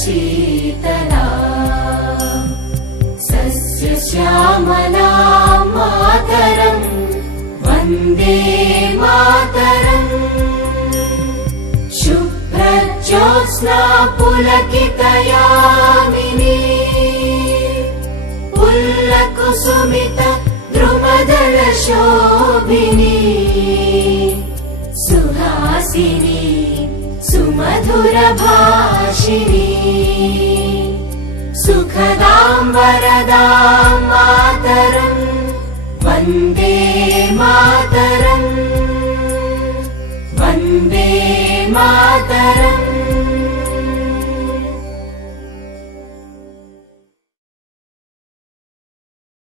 शीतला सस्यश्यामला मातरम् वन्दे मातरम् शुभ्रज्योत्स्ना पुलकितयामिनी पुल्लकुसुमित द्रुमदलशोभिनी सुहासिनी सुमधुरभाषिणी सुखदां वरदां मातरम् वन्दे मातरम् वन्दे मातरम्।